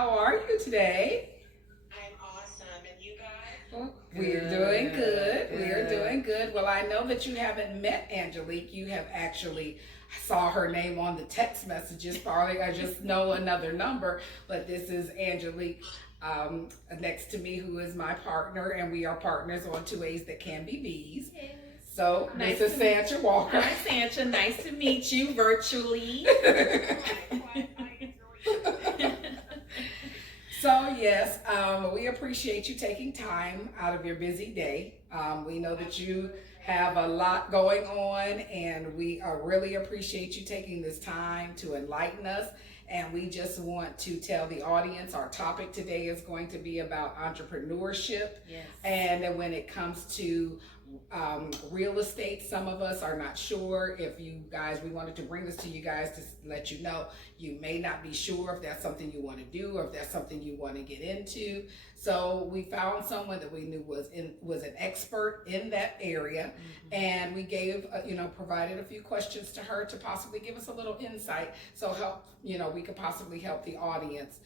How are you today? I'm awesome. And you guys? Well, we're doing good. We're doing good. Well, I know that you haven't met Angelique. You have actually saw her name on the text messages. Probably I just know another number, but this is Angelique next to me, who is my partner, and we are partners on Two A's That Can Be B's. Yes. So Nice this is to meet Sancha Walker. Hi, Sancha. Nice to meet you virtually. So yes, we appreciate you taking time out of your busy day. We know that you have a lot going on, and we really appreciate you taking this time to enlighten us. And we just want to tell the audience our topic today is going to be about entrepreneurship. Yes. And when it comes to real estate, some of us are not sure. If you guys, we wanted to bring this to you guys to let you know you may not be sure if that's something you want to do or if that's something you want to get into. So we found someone that we knew was an expert in that area, and we gave provided a few questions to her to possibly give us a little insight. So help we could possibly help the audience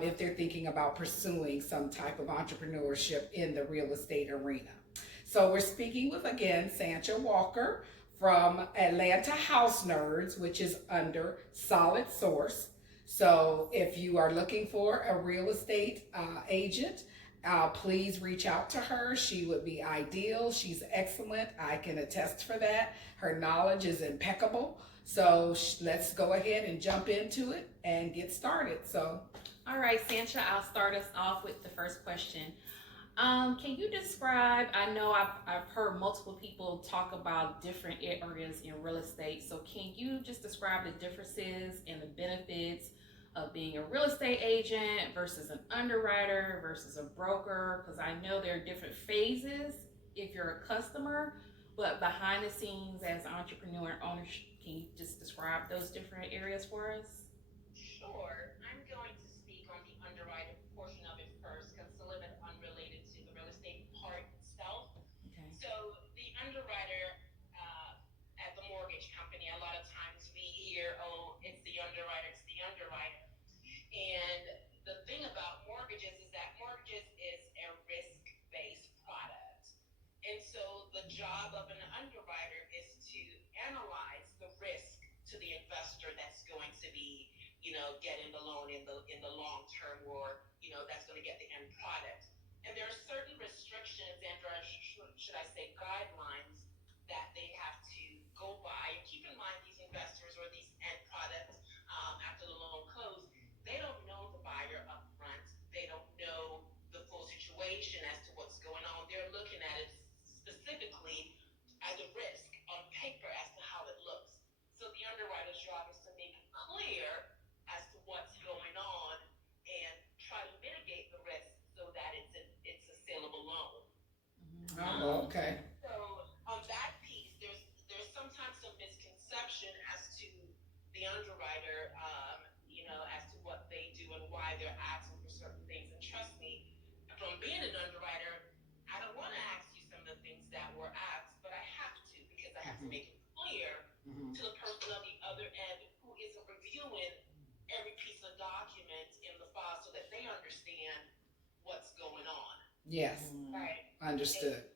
if they're thinking about pursuing some type of entrepreneurship in the real estate arena. So we're speaking with, again, Sancha Walker from Atlanta House Nerds, which is under Solid Source. So if you are looking for a real estate agent, please reach out to her. She would be ideal. She's excellent. I can attest for that. Her knowledge is impeccable. So let's go ahead and jump into it and get started. All right, Sancha, I'll start us off with the first question. Can you describe, I know I've heard multiple people talk about different areas in real estate, so can you just describe the differences and the benefits of being a real estate agent versus an underwriter versus a broker? Because I know there are different phases if you're a customer, but behind the scenes as an entrepreneur and owner, can you just describe those different areas for us? Sure. I'm going to speak on the underwriting portion of it first because it's a little bit unrelated to the real estate part itself. Okay. So, the underwriter at the mortgage company, a lot of times we hear, oh, it's the underwriter, it's the underwriter. And the thing about mortgages is that mortgages is a risk based product. And so, the job of an underwriter is to analyze the risk to the investor that's going to be getting the loan in the long term, or that's going to get the end product. And there are certain restrictions and or should I say guidelines that they have to go by. And keep in mind, these investors or these end products, after the loan close, they don't know the buyer up front. They don't know the full situation as to what's going on. They're looking at it specifically as a risk on paper as to how it looks. So the underwriter's job is to make it clear as to what's going on and try to mitigate the risk so that it's a saleable loan. Oh, okay. So on that piece, there's sometimes some misconception as to the underwriter, as to what they do and why they're asking for certain things. And trust me, from being an underwriter, I don't want to ask you some of the things that were asked, but I have to because I have to make it clear to the person on the other end who isn't reviewing every piece of document in the file so that they understand what's going on. Yes. Right. Understood.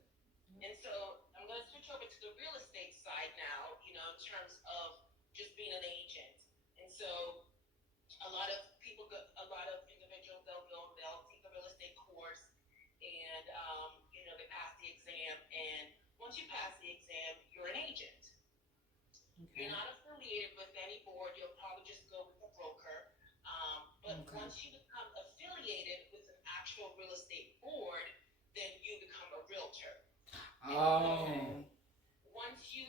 And so I'm going to switch over to the real estate side now, in terms of just being an agent. And so a lot of individuals, they'll take a real estate course, and they pass the exam. And once you pass the exam, you're an agent. Okay. You're not affiliated with any board. You'll probably just go with a broker. But once you become affiliated with an actual real estate board, then you become a realtor. Oh. Once you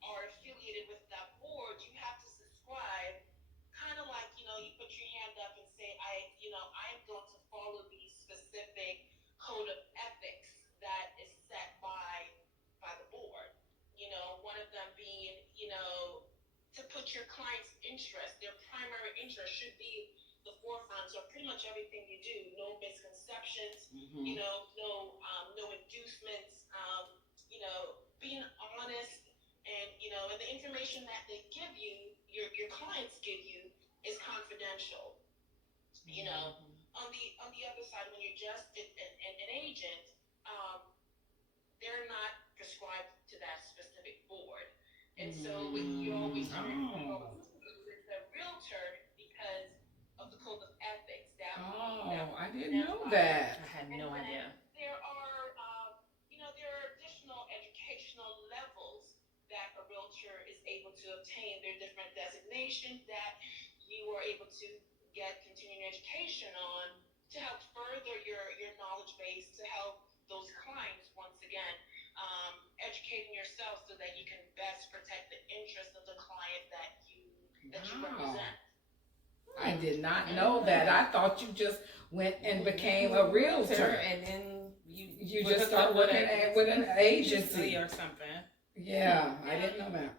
are affiliated with that board, you have to subscribe, kind of like, you put your hand up and say, I am going to follow these specific code of ethics that is set by the board. One of them being, to put your client's interest, their primary interest should be the forefront of pretty much everything you do. No misconceptions, no inducements, being honest, and the information that they give you, your clients give you, is confidential. On the other side, when you're just an agent, um, they're not prescribed to that specific board. And so you always turn to go Oh. with the realtor because of the code of ethics that Oh, I we didn't stand know by. I that. had And no then idea. there are, there are additional educational levels that a realtor is able to obtain. There are different designations that you are able to get continuing education on to help further your knowledge base, to help those clients, once again, educating yourself so that you can best protect the interest of the client that you Wow. represent. I did not know that. Okay. I thought you just went and became a Realtor, realtor. and then you You were just hooked up start working with an agency agency. or something. Yeah, I Now, didn't know that.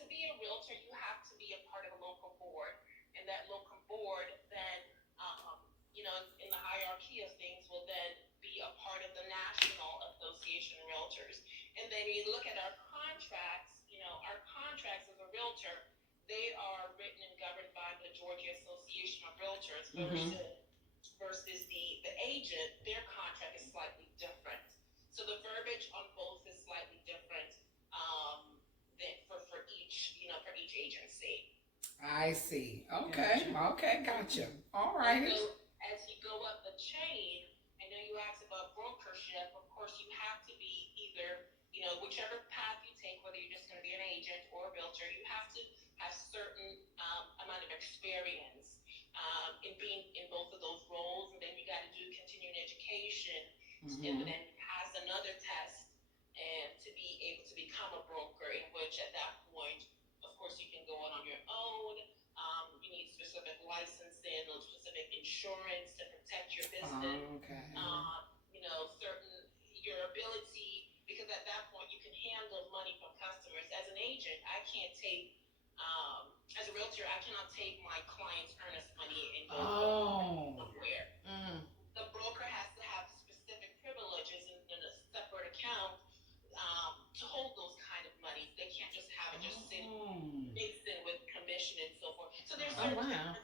to be a realtor, you have to be a part of a local board, and that local board then, in the hierarchy of things, will then be a part of the National Association of Realtors. And then you look at our contracts. Our contracts as a realtor, they are written and governed by the Georgia Association of Realtors Mm-hmm. versus the agent. Their contract is slightly different. So the verbiage on both is slightly different, than for each agency. I see. Okay. Gotcha. Okay. Gotcha. All And righty. so as you go up the chain, I know you asked about brokership. Of course, you have to be either, whichever path you take, whether you're just going to be an agent or a realtor, you have to have certain amount of experience in being in both of those roles. And then you got to do continuing education and Mm-hmm. then pass another test and to be able to become a broker, in which at that point, of course, you can go on your own. You need specific licensing or specific insurance to protect your business. Okay. Certain your ability, because at that point you can handle money from customers. As an agent, I can't take as a realtor, I cannot take my client's earnest money and go put it Oh. somewhere. Mm. The broker has to have specific privileges in a separate account to hold those kind of monies. They can't just have it just sit Oh. mixed in with commission and so forth. So there's Oh certain wow.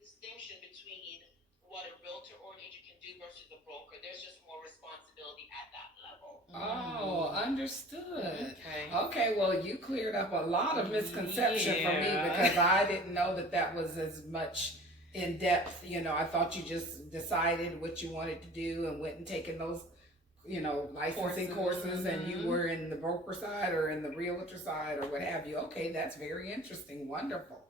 distinction between what a realtor or an agent can do versus a broker. There's just more responsibility at that level. Oh, Mm. understood. Okay. Okay, well, you cleared up a lot of misconception for me because Yeah. I didn't know that was as much in depth. I thought you just decided what you wanted to do and went and taken those, licensing courses, and you were in the broker side or in the realtor side or what have you. Okay, that's very interesting. Wonderful.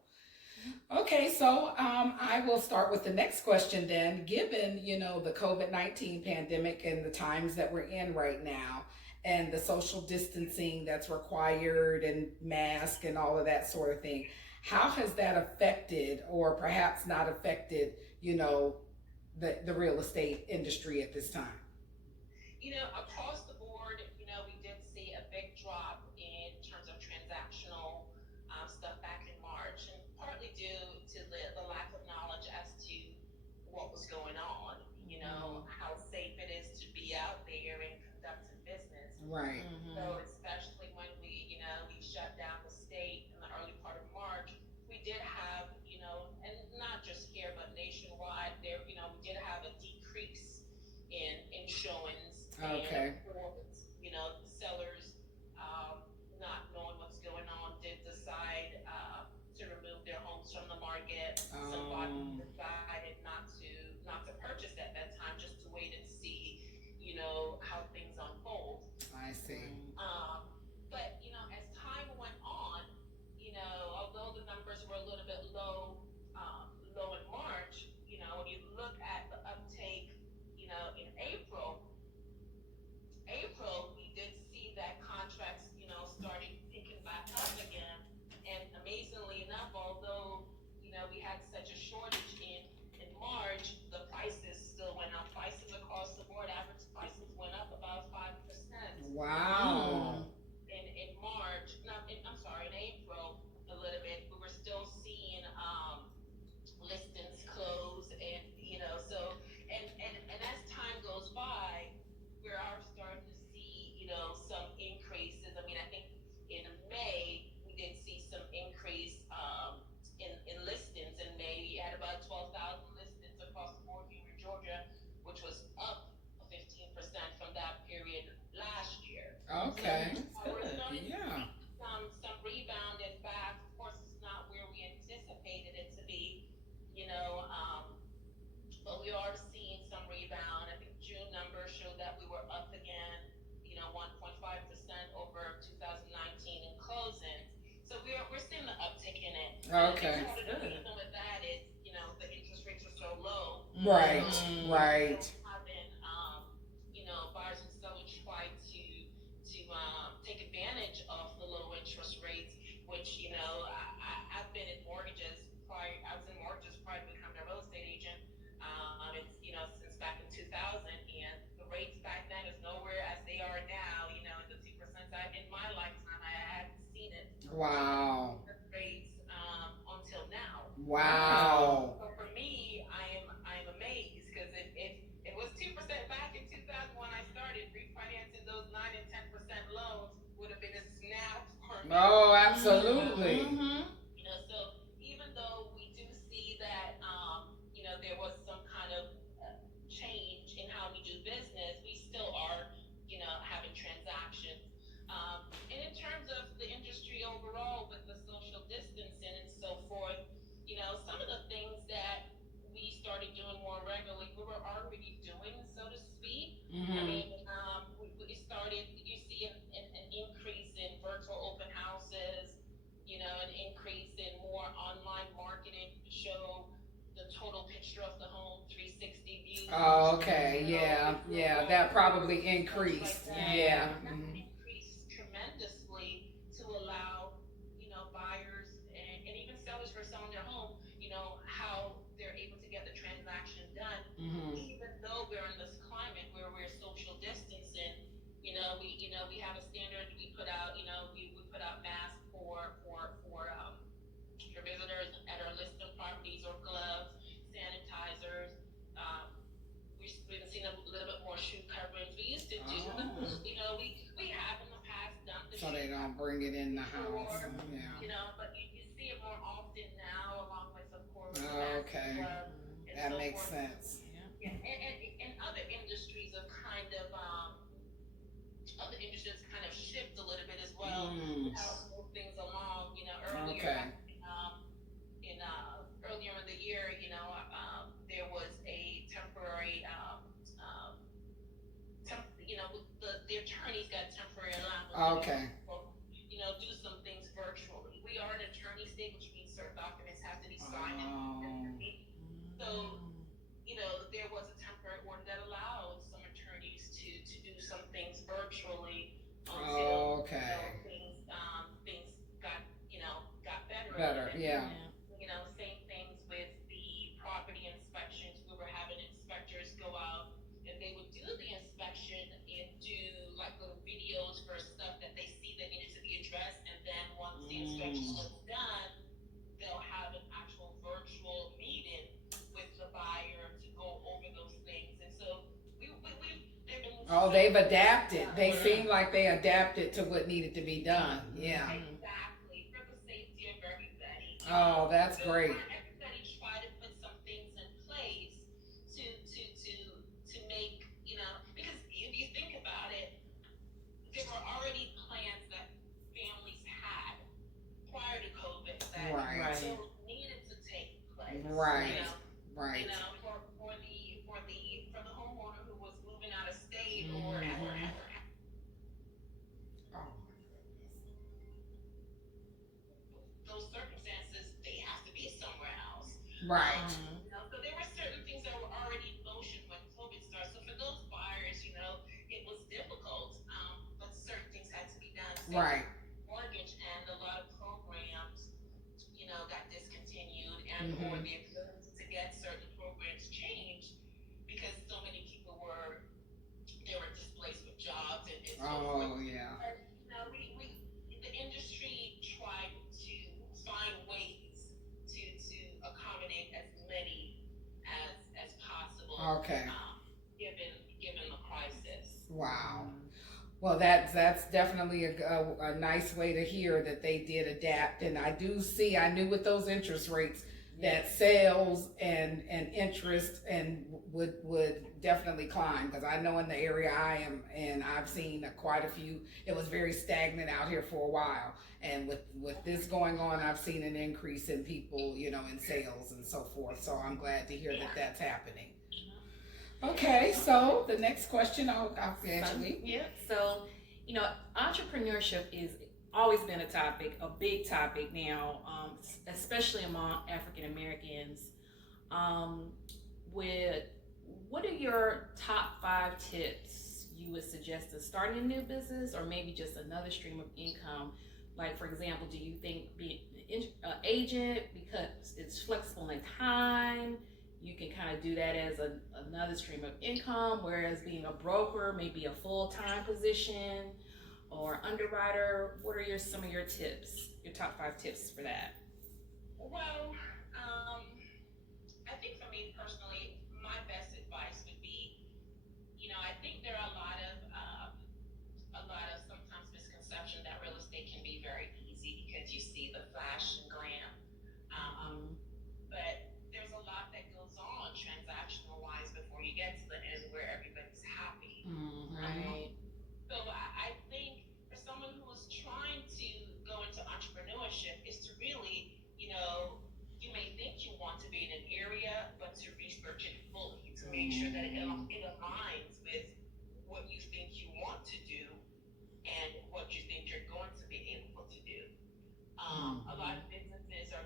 Okay, so I will start with the next question then. Given, the COVID-19 pandemic and the times that we're in right now and the social distancing that's required and mask and all of that sort of thing, how has that affected or perhaps not affected, the real estate industry at this time? Across the board, we did see a big drop in terms of transactional stuff back in March, and partly due to the lack of knowledge as to what was going on, Mm-hmm. how safe it is to be out there and conducting business. Right. So especially when we shut down the state in the early part of March, we did have, and not just here but nationwide, we did have a decrease in showings, and of Okay. course, sellers, not knowing what's going on, did decide to remove their homes from the market. Some buyers Um, decided not to purchase at that time, just to wait and see, how things unfold. I see. Um, but as time went on, although the numbers were a little bit low in March, when you look at the uptake, in April, we did see that contracts, starting picking back up again. And amazingly enough, although, we had such a shortage in March, the prices still went up. Prices across the board, average prices went up about 5%. Okay. Part of the reason with that is, the interest rates are so low. Right. So Right. having, buyers and sellers try to take advantage of the low interest rates, which, I've been in mortgages prior. I was in mortgages prior to becoming a real estate agent. It's, since back in 2000, and the rates back then is nowhere as they are now. In the 2% in my lifetime, I haven't seen it. Wow. Rates until now. Wow. So for me, I am amazed because if it was 2% back in 2000 when I started, refinancing those 9 and 10% loans would have been a snap for me. Oh, absolutely. So even though we do see that, there was some kind of change in how we do business, we still are, having transactions. And in terms of the industry overall with the social distancing and so forth, some of the things that we started doing more regularly, we were already doing, so to speak. I mean, we started, you see an increase in virtual open houses, an increase in more online marketing to show the total picture of the home, 360 views. Oh, okay. Yeah. Yeah. That probably increased. Yeah. That increased tremendously to allow, buyers and even sellers for selling their home, how they're able to get the transaction done. Even though we're in this climate where we're social distancing, we have a standard we put out, we put out masks for visitors at our listed properties, or gloves, sanitizers. We've been seeing a little bit more shoe coverings. We used to do, we have in the past done the So shoe they don't bring it in the house. Yeah. but you see it more often now, along with, of course, Okay. That makes sense. Yeah, and other industries have kind of shift a little bit as well. How to move things along. Earlier. Okay. Earlier in the year, there was a temporary, the attorneys got temporary allowance. Okay. Do some things virtually. We are an attorney state, which means certain documents have to be signed. So, there was a temporary order that allowed some attorneys to do some things virtually until things got better. Better. Yeah. Same things with the property inspections. We were having inspectors go out, and they would do the inspection and do like little videos for stuff that they see that needed to be addressed. And then once the inspection was done, they'll have an actual virtual meeting with the buyer to go over those things. And so they've adapted. They seem like they adapted to what needed to be done. Yeah. Exactly, for the safety of everybody. Oh, that's great. Everybody try to put some things in place to make, because if you think about it, there were already plans that families had prior to COVID that still needed to take place. Right. For the homeowner who was moving out of state or those circumstances, they have to be somewhere else. Right. So there were certain things that were already in motion when COVID started. So for those buyers, it was difficult, but certain things had to be done. So Right. Mortgage and a lot of programs, got discontinued, and or the ability to get certain programs changed because so many people were displaced with jobs and so forth. Yeah. But, the industry tried to find ways to accommodate as many as possible. Okay. Given the crisis. Wow. Well, that's definitely a nice way to hear that they did adapt. And I knew with those interest rates that sales and interest and would definitely climb, because I know in the area I am, and I've seen quite a few. It was very stagnant out here for a while, and with this going on, I've seen an increase in people, in sales and so forth. So I'm glad to hear that that's happening. Okay, so the next question, I'll actually. Yeah. So, entrepreneurship is always been a topic, a big topic now, especially among African Americans. Um, with what are your top 5 tips you would suggest to starting a new business or maybe just another stream of income? Like, for example, do you think being an agent, because it's flexible in time, you can kind of do that as another stream of income, whereas being a broker may be a full-time position, or underwriter? What are some of your tips, your top 5 tips for that? Well, I think for me personally, my best advice would be, I think there are a lot of sometimes misconception that real estate can be very easy because you see the flash and glam. Um, Mm-hmm. but there's a lot that goes on transactional wise before you get to the end where everybody's happy. Right. So I think for someone who is trying to go into entrepreneurship is to really, you may think you want to be in an area, but to research it fully to make sure that it aligns with what you think you want to do and what you think you're going to be able to do. A lot of businesses are,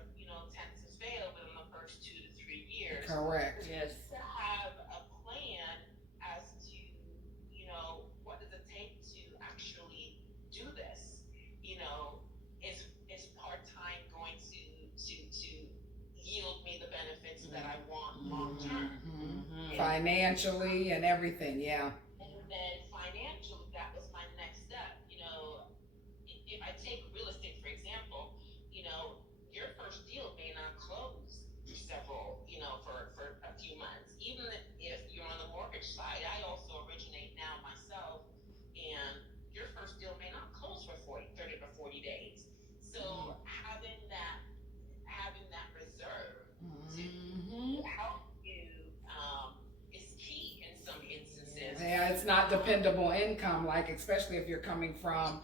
tend to fail within the first 2 to 3 years. Correct. Yes. To have a plan as to, what does it take to actually do this? Is part time going to yield me the benefits that I want long term? Financially and everything, yeah. And then financially, that was my next step. If I take real estate for example, your first deal may not close for several, for a few months. Even if you're on the mortgage side, I also originate now myself, and your first deal may not close for 30 to 40 days. So having that reserve to help you is key in some instances. Yeah, it's not dependable income, like especially if you're coming from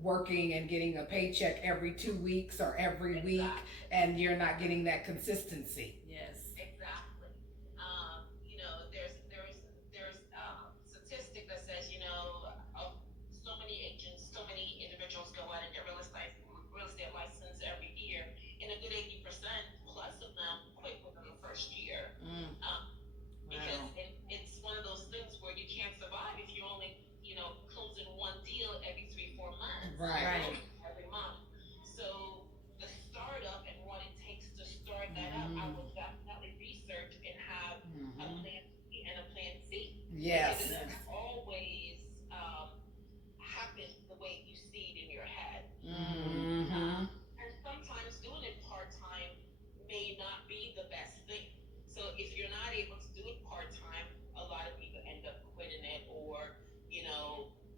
working and getting a paycheck every 2 weeks or every week, and you're not getting that consistency. Yes. Exactly. There's statistic that says, so many agents, so many individuals go out and get real estate license every year, and a good 80% plus of them quit within the first year. Because it's one of those things where you can't survive if you only, closing one deal every 3-4 months. Right. Every month. So the startup and what it takes to start that up, I would definitely research and have a plan B and a plan C. Yes. Because it doesn't always happen the way you see it in your head. And sometimes doing it part-time may not be the best thing. So if you're not able to do it part-time, a lot of people end up quitting it or,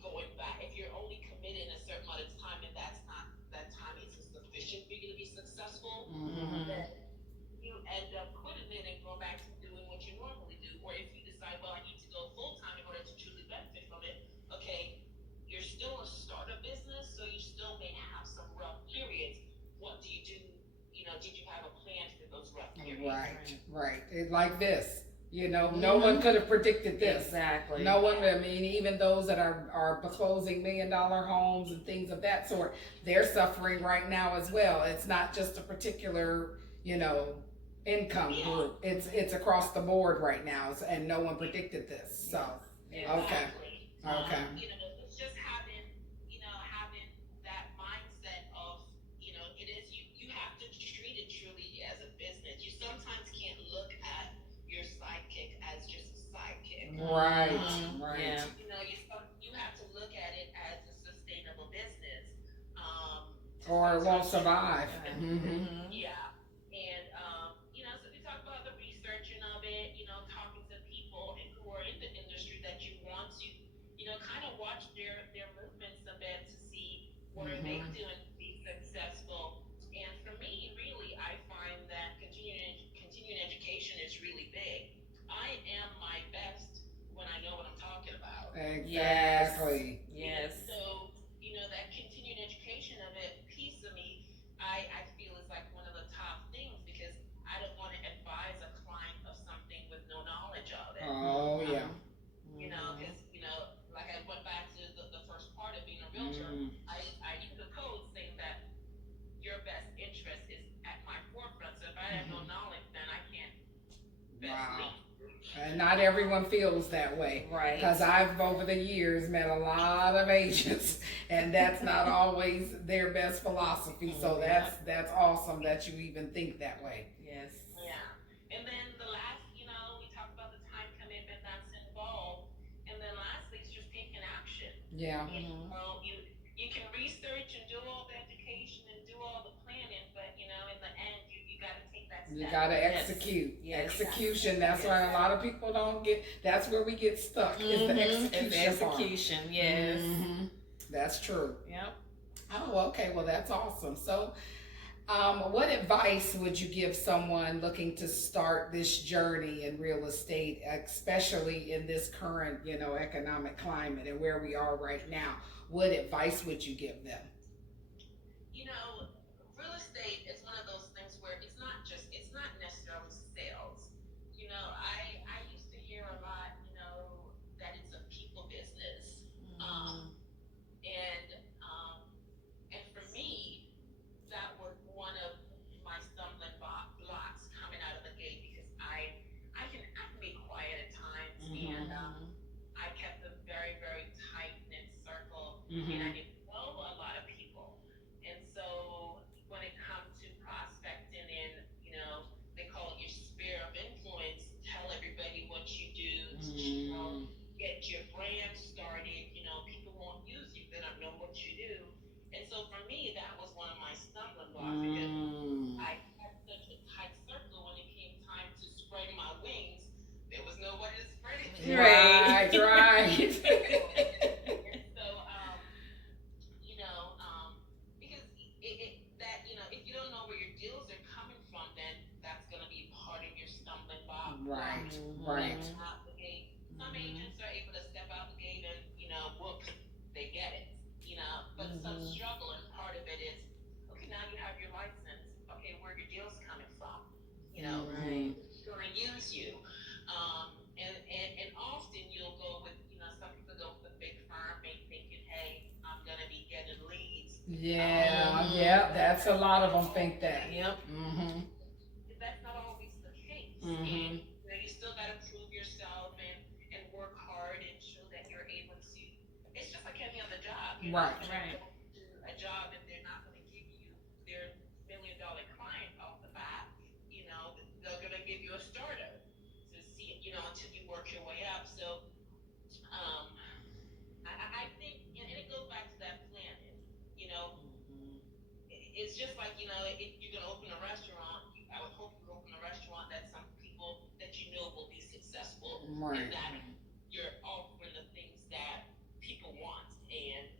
going back. If you're only committed a certain amount of time and that time isn't sufficient for you to be successful, then you end up quitting it and go back to doing what you normally do. Or if you decide, well, I need to go full-time in order to truly benefit from it, okay, you're still a startup business, so you still may have some rough periods. What do you do? Did you have a plan for those rough periods? Right. Like this. No one could have predicted this. Exactly. No one, I mean, even those that are closing $1 million homes and things of that sort, they're suffering right now as well. It's not just a particular, income group. It's across the board right now, and no one predicted this. So, Exactly. Okay. It's just having that mindset of, it is you have to treat it truly as a business. You sometimes can't look at your sidekick as just a sidekick. Right. Yeah. You have to look at it as a sustainable business. Or it won't survive. Yeah. And, so we talk about the researching of it, talking to people who are in the industry that you want to, kind of watch their movements a bit to see what are they doing to be successful. And for me, really, I find that continuing education is really big. I am my best when I know what I'm talking about. Exactly. Yes. So, that continuing education of it, piece of me, I feel is like one of the top things because I don't want to advise a client of something with no knowledge of it. Oh, yeah. Because, like I went back to the first part of being a realtor, I knew the codes, And not everyone feels that way. Right. Because I've over the years met a lot of agents, and that's not always their best philosophy. So that's awesome that you even think that way. Yes. Yeah. And then the last, we talked about the time commitment that's involved. And then lastly, it's just taking action. Yeah. You can research and do all the education and do all the planning, but in the end, you got to take that step. You got to execute. Yes. Execution. That's why a lot of people don't get. That's where we get stuck. Is the execution. It's execution. Part. Yes. That's true. Yep. Oh, okay. Well, that's awesome. So, what advice would you give someone looking to start this journey in real estate, especially in this current, economic climate and where we are right now? What advice would you give them? Real estate is one of those things where it's not necessarily sales. I used to hear a lot, that it's a people business. And for me, that was one of my stumbling blocks coming out of the gate, because I can be quiet at times, and I kept a very, very tight knit circle, and I didn't know a lot of people. And so when it comes to prospecting, and they call it your sphere of influence, tell everybody what you do to get your brand started. People won't use you if they don't know what you do. And so for me, that was one of my stumbling blocks, because I had such a tight circle. When it came time to spread my wings, there was nobody to spread it to. Right. And so, because if you don't know where your deals are coming from, then that's going to be part of your stumbling block. Right. Out the gate. Some agents are able to step out the gate and, whoops, they get it. But some struggle, and part of it is, okay, now you have your license. Okay, where are your deals coming from? Who's going to use you? And often you'll go with, some people go with a big firm, thinking, hey, I'm going to be getting leads. Yeah, that's a lot of them think that. Yep. That's not always the case. And you still got to prove yourself and work hard and show that you're able to. It's just like any other job. You're not going to go to a job if they're not going to give you their $1 million client off the bat. They're going to give you a starter to see, until you work your way up. So, I think, and it goes back to that planning. It's just like, if you're going to open a restaurant, I would hope you open a restaurant that some people that will be successful, and that you're offering the things that people want, and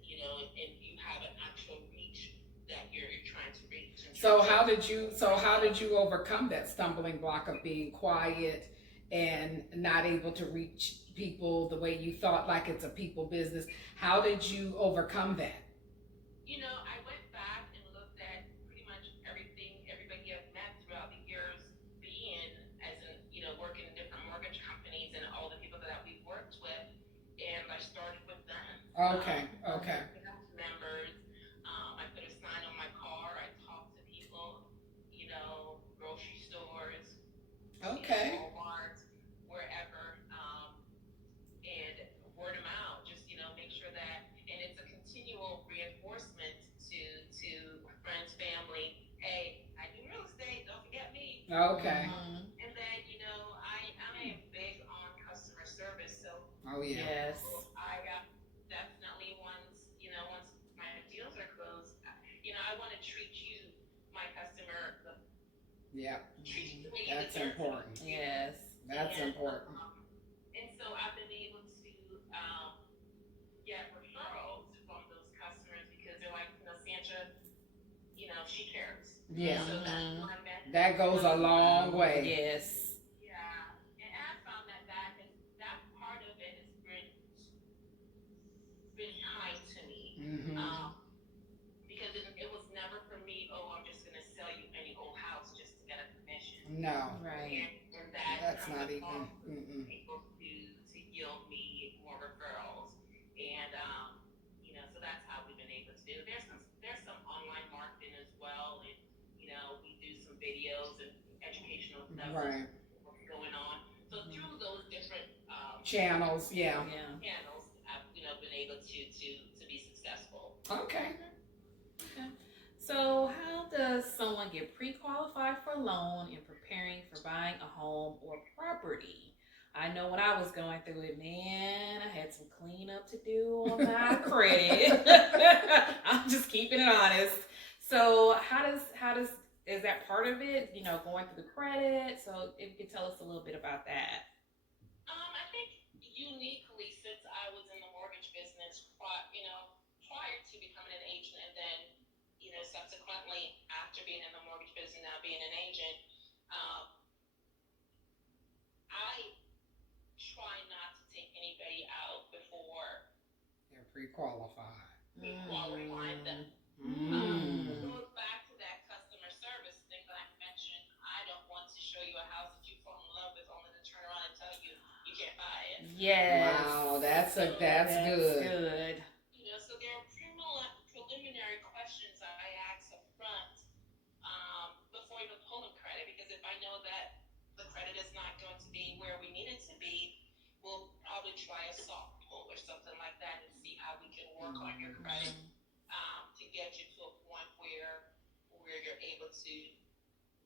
and you have an actual reach that you're trying to reach. So how did you overcome that stumbling block of being quiet and not able to reach people the way you thought, like it's a people business? How did you overcome that? I went back and looked at pretty much everything, everybody I've met throughout the years, being as in, working in different mortgage companies, and all the people that we've worked with, and I started with them. Okay. Members. I put a sign on my car. I talked to people, grocery stores, Walmart, wherever, and word them out. Just make sure that, and it's a continual reinforcement to friends, family. Hey, I do real estate. Don't forget me. Okay. And then I am big on customer service. So Yes. I definitely once my deals are closed, I want to treat you, my customer, treat you the way you That's deserve. important. Yes. That's important. And so I've been able to get referrals from those customers, because they're like, Sancha, she cares. Yeah. So that's my message. That goes a long way. Yes. Yeah. And I found that part of it has been kind to me. Because it was never for me, oh, I'm just going to sell you any old house just to get a commission. No. Right. And that That's not even. People to yield me more referrals. And, so that's how we've been able to do it. There's some online marketing as well. And, we do some videos and educational stuff. Right. What's going on. So through those different channels. Yeah. Yeah. channels I've been able to be successful. Okay. Okay. So, how does someone get pre-qualified for a loan in preparing for buying a home or property? I know when I was going through it, man, I had some cleanup to do on my credit. I'm just keeping it honest. So, how does is that part of it? Going through the credit. So, if you could tell us a little bit about that. I think uniquely, since I was in the mortgage business, prior to becoming an agent, and then subsequently after being in the mortgage business, now being an agent, um, I try not to take anybody out before They're pre-qualified. qualifying them. It Mm. goes back to that customer service thing that I mentioned. I don't want to show you a house that you fall in love with, only to turn around and tell you you can't buy it. Yes. Wow, that's That's good. good. So there are preliminary questions I ask up front before even pulling credit, because if I know that the credit is not going to be where we need it to be, we'll probably try a soft pull or something like that and see how we can work on your credit to get you to a point where you're able to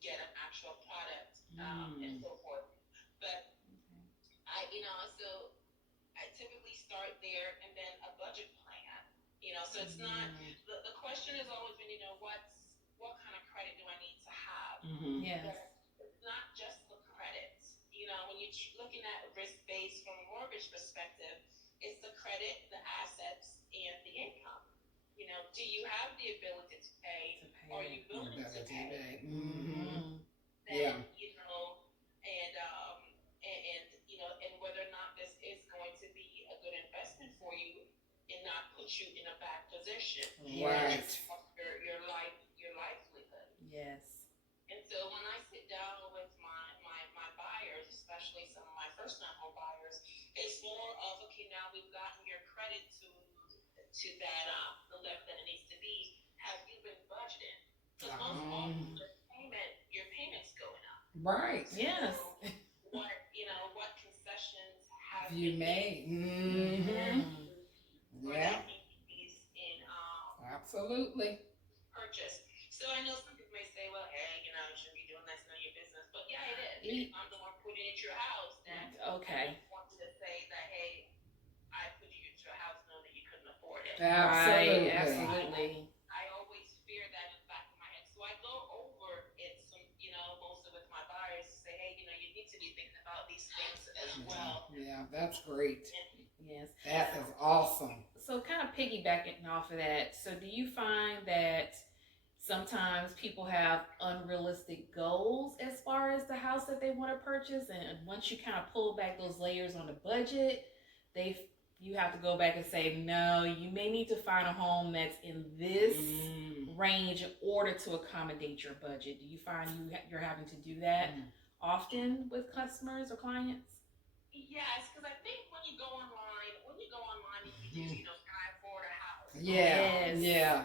get an actual product and so forth. But so I typically start there, and then a budget plan. So it's not the question has always been, what kind of credit do I need to have? Mm-hmm. Yes. But it's not just the credit. When you're looking at risk based from a mortgage perspective, it's the credit, the assets, and the income. Do you have the ability to pay? Are you willing to pay? Mm-hmm. Then and whether or not this is going to be a good investment for you and not put you in a bad position. Right. Your livelihood. Yes. And so when I sit down with my buyers, especially some of my first time home buyers, it's more of, okay, now we've gotten your credit to that the level that it needs to be. Have you been budgeting? Because most often your payments going up. Right. Yes. So what concessions have You made. Mm-hmm. for Yeah. that increase in Absolutely. purchase. So I know some people may say, well, hey, you shouldn't be doing that, it's none of your business. But yeah, it is. If I'm the one putting it at your house, then Okay. I don't want you to say that, hey, I put you at your house knowing that you couldn't afford it. Absolutely. Right. Absolutely. I always fear that in the back of my head. So I go over it mostly with my buyers to say, hey, you need to be thinking about these things as well. Yeah, that's great. Yes. That is awesome. So, kind of piggybacking off of that, so do you find that sometimes people have unrealistic goals as far as the house that they want to purchase, and once you kind of pull back those layers on the budget, you have to go back and say, no, you may need to find a home that's in this range in order to accommodate your budget. Do you find you're having to do that often with customers or clients? Yes, because I think when you go online and you do, can I afford a house? Yeah.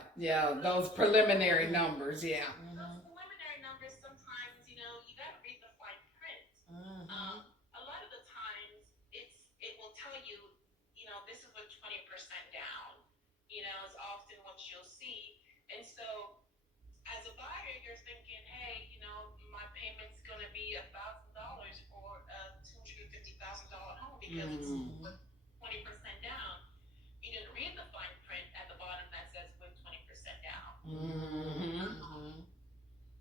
Those preliminary numbers, yeah. Those preliminary numbers, sometimes, you got to read the fine print. A lot of the times, it will tell you, this is what 20% down, is often what you'll see. And so, as a buyer, you're thinking, hey, my payment's going to be $1,000 for a $250,000 home because it's with 20% down. You didn't read the fine print at the bottom that says with 20% down.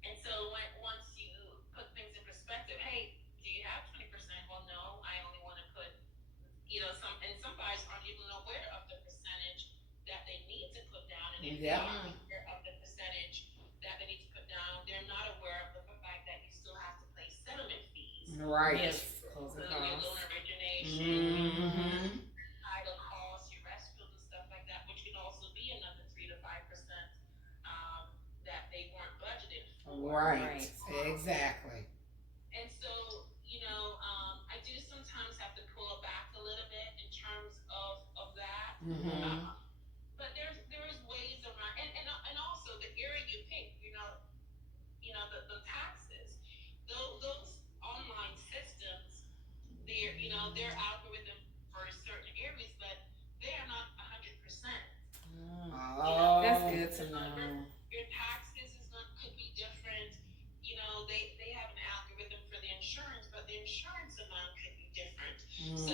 And so once you put things in perspective, hey, do you have 20%? Well, no, I only want to put, some buyers aren't even aware of the percentage that they need to put down. And if they are aware of the percentage that they need to put down, they're not aware of the fact that you still have to pay settlement fees. Right. Yes. So your loan origination, title costs, your rescue and stuff like that, which can also be another 3 to 5% that they weren't budgeted for. Right. Exactly. And so, I do sometimes have to pull back a little bit in terms of that. But there is ways around, and also the area you pick, the taxes, those online systems, their algorithm the insurance amount could be different. So,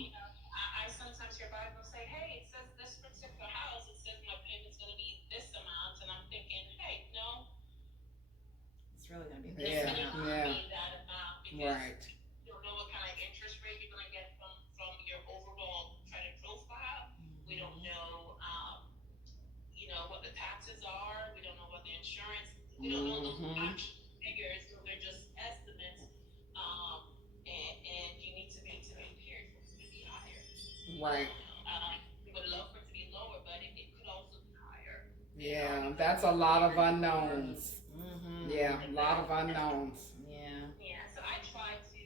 you know, I sometimes hear buyers will say, hey, it says this particular house, it says my payment's going to be this amount. And I'm thinking, hey, no, It's really gonna be it's this going to amount. not be that amount because Right. you don't know what kind of interest rate you're going to get from your overall credit profile. We don't know, you know, what the taxes are. We don't know what the insurance. We don't know those actual figures. So they're just estimates. And you need to be prepared for it to be higher. Right. We would love for it to be lower, but it could also be higher. Yeah, that's a lot of unknowns. Yeah, a lot of unknowns. Yeah. Yeah. So I try to,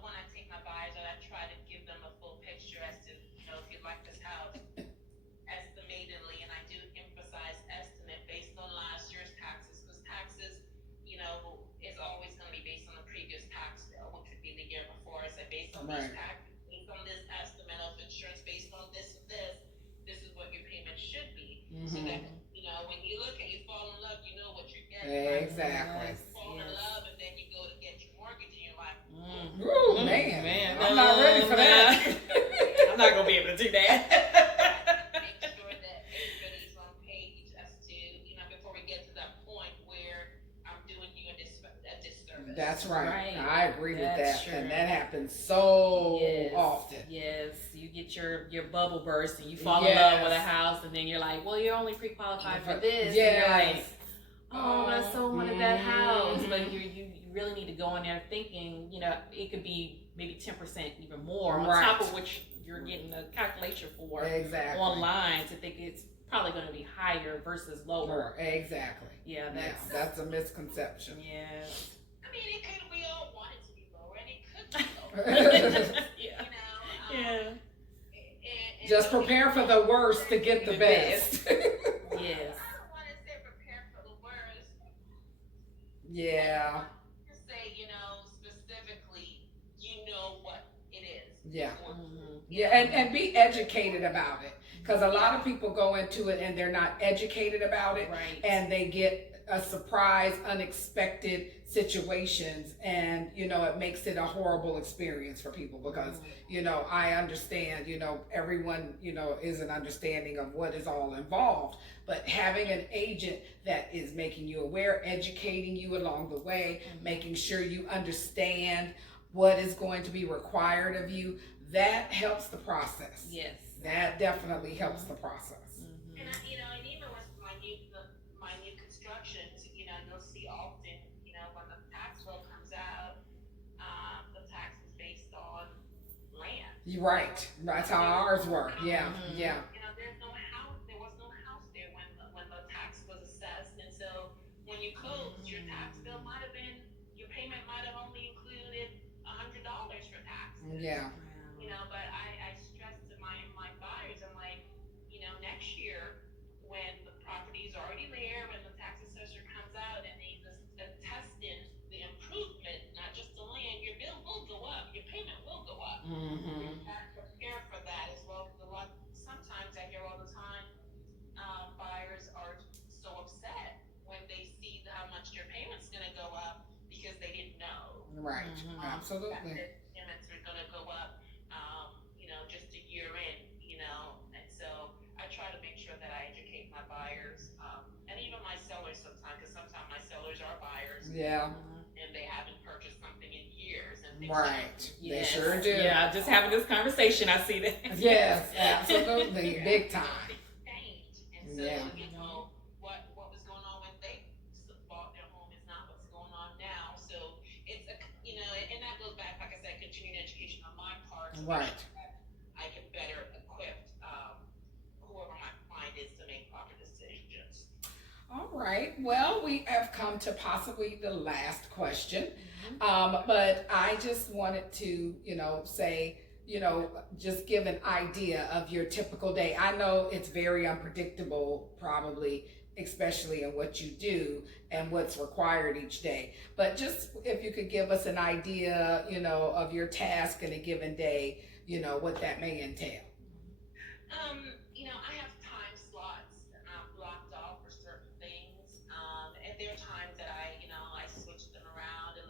when I take my buyers out, I try to give them a full picture as to, if you like this house, estimatedly, and I do emphasize estimate based on last year's taxes, because taxes, is always going to be based on the previous tax bill, which would be the year before. I said based on these taxes, based on this estimate of insurance, based on this and this is what your payment should be. So that when you look and you fall in love, you know what you're getting. Exactly. You fall in love, and then you go to get your mortgage, and you're like, Ooh, man, I'm not ready for that. I'm not gonna be able to do that. Make sure that everybody's on page as to, before we get to that point where I'm doing you a disservice. That's right. Right. I agree with That's that. true. And that happens so Yes. often. Yes, you get your bubble burst and you fall in love with a house, and then you're like, well, you're only pre-qualified for this. Yes. And you're like, oh, I so wanted that house. But you really need to go in there thinking, it could be maybe 10% even more on top of which you're getting a calculation for online to think it's probably going to be higher versus lower. Exactly. Yeah, that's a misconception. Yes. I mean, it could. We all want it to be lower, and it could be lower. Yeah. Yeah. And just prepare for the worst to get the best. Yes. I don't want to say prepare for the worst. Yeah. Just say, specifically, what it is. Yeah. Yeah, and be educated about it. Because a lot of people go into it and they're not educated about it. Right. And they get a surprise, unexpected situations, and it makes it a horrible experience for people because I understand everyone is an understanding of what is all involved, but having an agent that is making you aware, educating you along the way, making sure you understand what is going to be required of you, that helps the process. Yes, that definitely helps the process. And and even with my new constructions, you'll see often, when the tax bill comes out, the tax is based on land. You're right. That's how ours work. Yeah. Yeah. There's no house. There was no house there when the tax was assessed, and so when you closed, your tax bill might have been, your payment might have only included $100 for taxes. Yeah. But I stress to my buyers, I'm like, next year when the property is already there, when the tax assessor comes out and they just attest in the improvement, not just the land, your bill will go up, your payment will go up. You have to prepare for that as well. Sometimes I hear all the time, buyers are so upset when they see how much their payment's going to go up because they didn't know. Right. Absolutely. That payments are going to go up, just a year in, and so I try to make sure that I educate my buyers, and even my sellers sometimes, because sometimes my sellers are buyers. Yeah. And they haven't purchased something in years. And They sure do. Yeah, just having this conversation, I see that. Yes, absolutely. Big time. And so, what was going on when they bought their home is not what's going on now. So it's and that goes back, like I said, continuing education on my part. Right. I can better equip whoever my client is to make proper decisions. All right. Well, we have come to possibly the last question. But I just wanted to, say, just give an idea of your typical day. I know it's very unpredictable, probably, especially in what you do and what's required each day. But just if you could give us an idea, of your task in a given day, what that may entail. I have time slots blocked off for certain things, and there are times that I switch them around and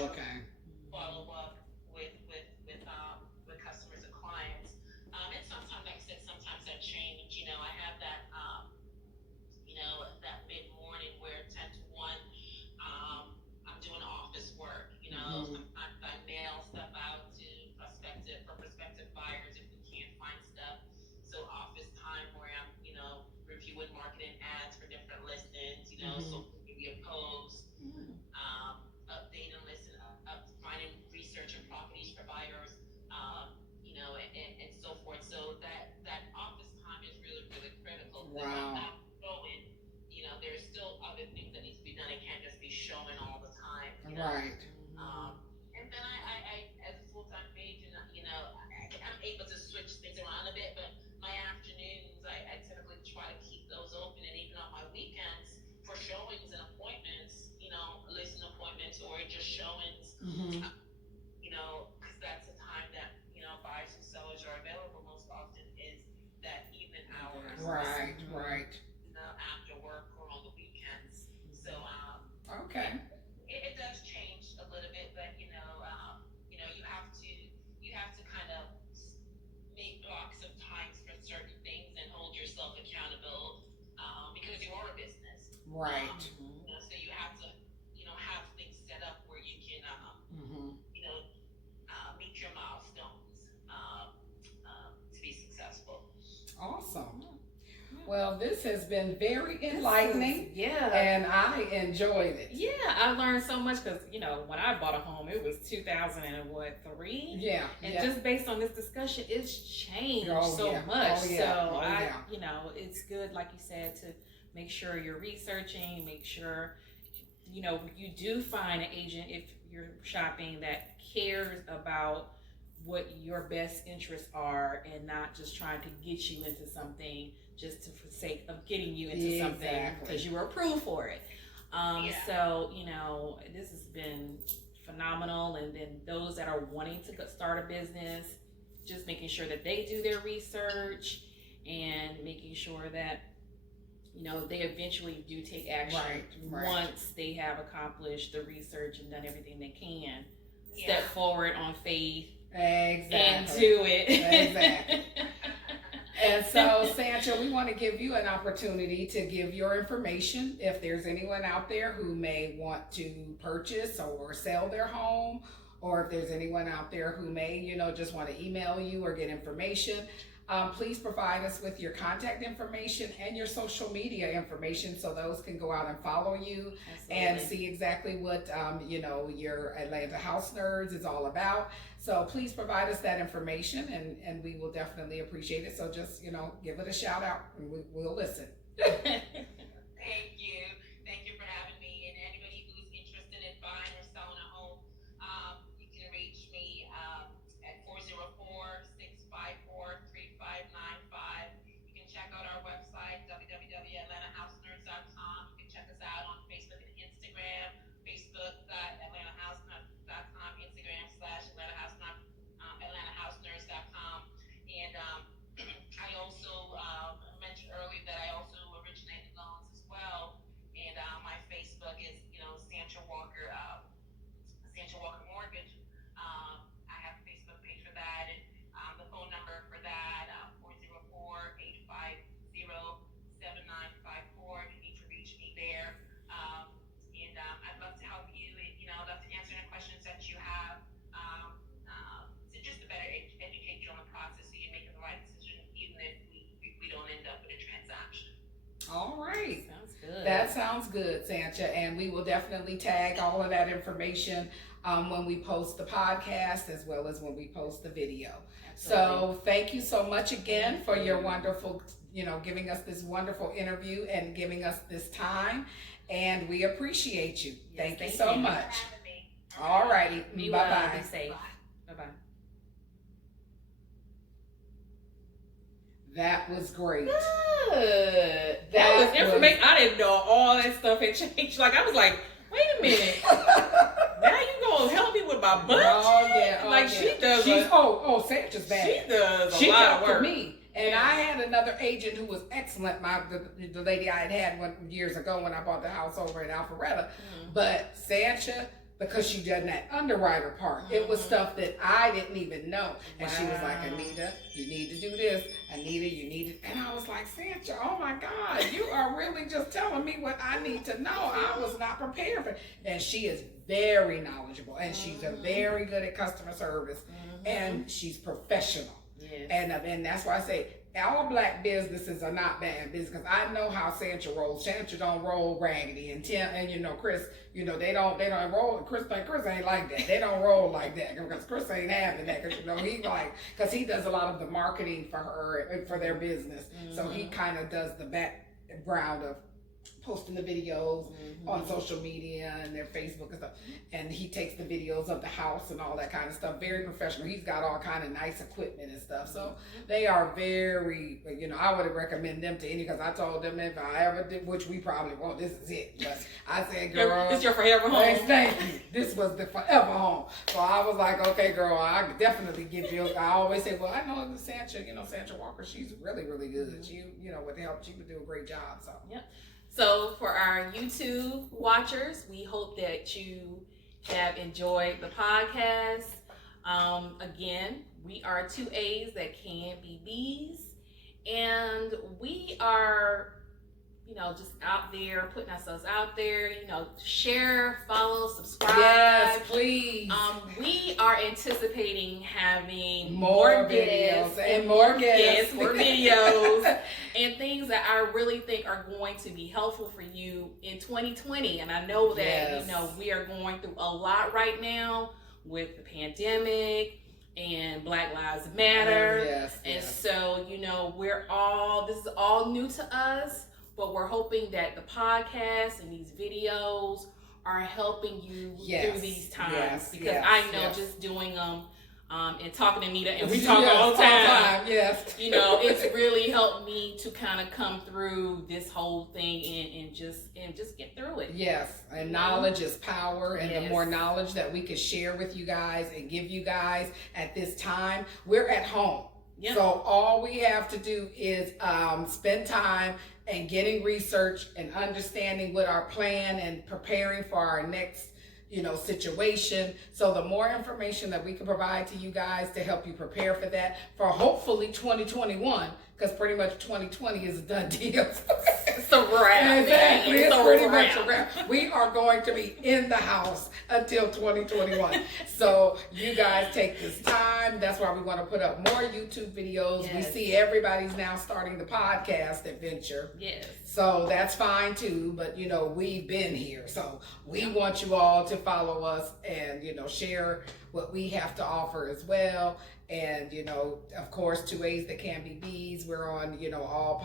sure Okay. follow up with customers and clients. And sometimes, like I said, sometimes that change. I have that that mid morning where 10 to 1, I'm doing office work. Mm-hmm. Sometimes I mail stuff out to prospective buyers if we can't find stuff. So office time where I'm reviewing marketing ads for different listings. Mm-hmm. Social media posts, updating listen, finding research and properties for buyers, and so forth. So that office time is really, really critical. If I'm Wow. not showing, there's still other things that need to be done. It can't just be showing all the time. Right. And then I as a full-time agent, I'm able to switch things around a bit, but my afternoons, I typically try to keep those open, and even on my weekends for showings and appointments, listing appointments or just showings, Mm-hmm. because that's the time that, buyers and sellers are available most often is that evening hours. Right. Right. After work or on the weekends. So, Okay. it does change a little bit, but you have to kind of make blocks of times for certain things and hold yourself accountable, because you are a business. Right. So you have to have things set up where you can Mm-hmm. meet your milestones, to be successful. Awesome. Well, this has been very enlightening, Yeah. and I enjoyed it. Yeah, I learned so much because when I bought a home, it was 2003. Yeah. And Yeah. just based on this discussion, it's changed Oh, so yeah. much. Oh, yeah. So Oh, I, yeah. it's good, like you said, to make sure you're researching, make sure, you do find an agent if you're shopping that cares about what your best interests are and not just trying to get you into something just for the sake of getting you into something Exactly. because you were approved for it. Yeah. So, this has been phenomenal. And then those that are wanting to start a business, just making sure that they do their research and making sure that, they eventually do take action Right. once they have accomplished the research and done everything they can. Yeah. Step forward on faith Exactly. and do it. Exactly. And so, Sancha, we want to give you an opportunity to give your information. If there's anyone out there who may want to purchase or sell their home, or if there's anyone out there who may, just want to email you or get information, please provide us with your contact information and your social media information so those can go out and follow you and see exactly what, your Atlanta House Nerds is all about. So please provide us that information, and we will definitely appreciate it. So just, give it a shout out and we'll listen. Thank you. Thank you for having me. And anybody who's interested in buying or selling a home, you can reach me at 404-654-3595. You can check out our website, www.atlantahousenerds.com. You can check us out on Facebook and Instagram, facebook.atlantahousenerds.com, Instagram/atlantahousenerds.com. And I also mentioned earlier that I also originated loans as well. And my Facebook is, Sancha Walker, Sancha Walker Mortgage. I have a Facebook page for that, and the phone number for that, 404-850-7954. You need to reach me there. And I'd love to help you, and I'd love to answer any questions that you have, to just to better educate you on the process so you're making the right decision, even if we don't end up with a transaction. All right. Sounds good. That sounds good, Sancha, and we will definitely tag all of that information when we post the podcast as well as when we post the video. Absolutely. So thank you so much again for your wonderful, giving us this wonderful interview and giving us this time, and we appreciate you. Thank you so much. Thanks for having me. All righty. Be well, Bye-bye. be safe. Bye. Bye-bye. That was great. Good. That was information. I didn't know all that stuff had changed. Like, I was like, wait a minute. Now you gonna help me with my budget? Oh, yeah. Oh, Like, yeah. she does. Sancha's bad. She does a She lot helped of work. for me. And Yeah. I had another agent who was excellent, the lady I had one years ago when I bought the house over in Alpharetta. Mm. But Sancha because she done that underwriter part. It was stuff that I didn't even know. And she was like, Anita, you need to do this. Anita, you need to. And I was like, Sancha, oh my God, you are really just telling me what I need to know. I was not prepared for it. And she is very knowledgeable, and she's a very good at customer service, and she's professional. Yes. And that's why I say all black businesses are not bad business, because I know how Sancha rolls. Sancha don't roll raggedy, and Chris, they don't roll. Chris ain't like that. They don't roll like that, because Chris ain't having that, because he does a lot of the marketing for their business. So he kind of does the background of posting the videos on social media and their Facebook and stuff, and he takes the videos of the house and all that kind of stuff. Very professional. He's got all kind of nice equipment and stuff, so they are very, I would recommend them to any, because I told them if I ever did, which we probably won't, this is it, but I said, girl, it's your forever home. Thank you. This was the forever home. So I was like, okay, girl, I could definitely give you. I always say, well, I know the Sancha Walker, she's really, really good. She, with help, she would do a great job. So yep. So for our YouTube watchers, we hope that you have enjoyed the podcast. Again, we are two A's that can be B's, and we are, just out there, putting ourselves out there, share, follow, subscribe. Yes, please. We are anticipating having more videos and more guests, more videos, and things that I really think are going to be helpful for you in 2020. And I know that, we are going through a lot right now with the pandemic and Black Lives Matter. So, this is all new to us. But we're hoping that the podcast and these videos are helping you through these times. Because I know just doing them and talking to Anita, and we talk all the time. It's really helped me to kind of come through this whole thing and just get through it. Yes, and knowledge is power, and the more knowledge that we can share with you guys and give you guys at this time, we're at home. Yep. So all we have to do is spend time and getting research and understanding what our plan and preparing for our next, situation. So the more information that we can provide to you guys to help you prepare for that, for hopefully 2021, because pretty much 2020 is a done deal. It's a wrap. Exactly. It's pretty much a wrap. We are going to be in the house until 2021. So you guys take this time. That's why we want to put up more YouTube videos. We see everybody's now starting the podcast adventure. Yes. So that's fine too, but we've been here. So we want you all to follow us and, share what we have to offer as well. And, of course, two A's that can be B's. We're on, all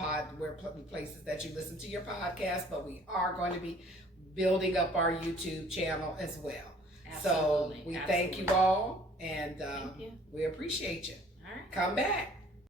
places that you listen to your podcast, but we are going to be building up our YouTube channel as well. Absolutely. So we thank you all, and we appreciate you. All right. Come back.